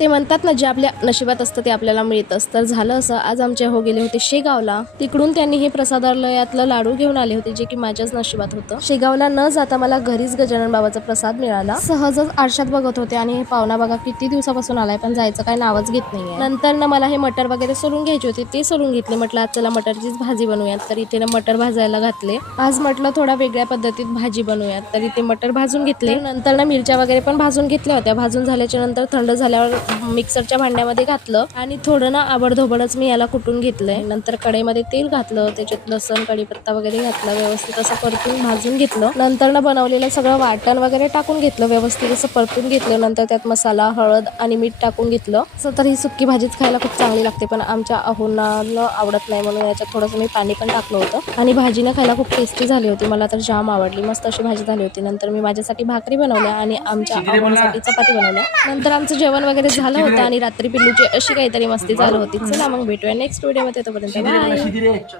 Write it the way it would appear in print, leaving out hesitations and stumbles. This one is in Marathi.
ते म्हणतात ना, जे आपल्या नशिबात असतं ते आपल्याला मिळतंच. तर झालं असं, आज आमचे हो गेले होते शेगावला. तिकडून त्यांनी हे प्रसादालयातलं लाडू घेऊन आले होते, जे की माझ्याच नशिबात होतं. शेगावला न जाता मला घरीच गजानन बाबाचा प्रसाद मिळाला. सहजच आरशात बघत होते आणि हे पाहुणा बघा किती दिवसापासून आलाय, पण जायचं काय नावच घेत नाहीये. नंतर ना मला हे मटर वगैरे सोलून घ्यायचे होते, ते सोलून घेतले. म्हटलं आज चला मटरचीच भाजी बनवूयात, तर इथे ना मटर भाजायला घातले. आज म्हटलं थोडा वेगळ्या पद्धतीत भाजी बनवूयात, तर इथे मटर भाजून घेतले. नंतर ना मिरच्या वगैरे पण भाजून घेतल्या होत्या. भाजून झाल्याच्या नंतर थंड झाल्यावर मिक्सरच्या भांड्यामध्ये घातलं आणि थोडं ना आबडधोबडच मी याला कुटून घेतलंय. नंतर कढईमध्ये तेल घातलं, त्याच्यात लसण कढीपत्ता वगैरे घातला, व्यवस्थित असं परतून भाजून घेतलं. नंतर ना बनवलेलं सगळं वाटण वगैरे टाकून घेतलं, व्यवस्थित असं परतून घेतलं. नंतर त्यात मसाला, हळद आणि मीठ टाकून घेतलं. असं तर ही सुक्की भाजीच खायला खूप चांगली लागते, पण आमच्या अहोंना आवडत नाही म्हणून याच्यात थोडंसं मी पाणी पण टाकलं होतं आणि भाजीनं खायला खूप टेस्टी झाली होती. मला तर जाम आवडली, मस्त अशी भाजी झाली होती. नंतर मी माझ्यासाठी भाकरी बनवल्या आणि आमच्या अहोंसाठी चपाती बनवल्या. नंतर आमचं जेवण वगैरे झालं होतं आणि रात्री पिल्लूची अशी काहीतरी मस्ती चालू होती. चला मग भेटूया नेक्स्ट व्हिडिओमध्ये, तोपर्यंत बाय.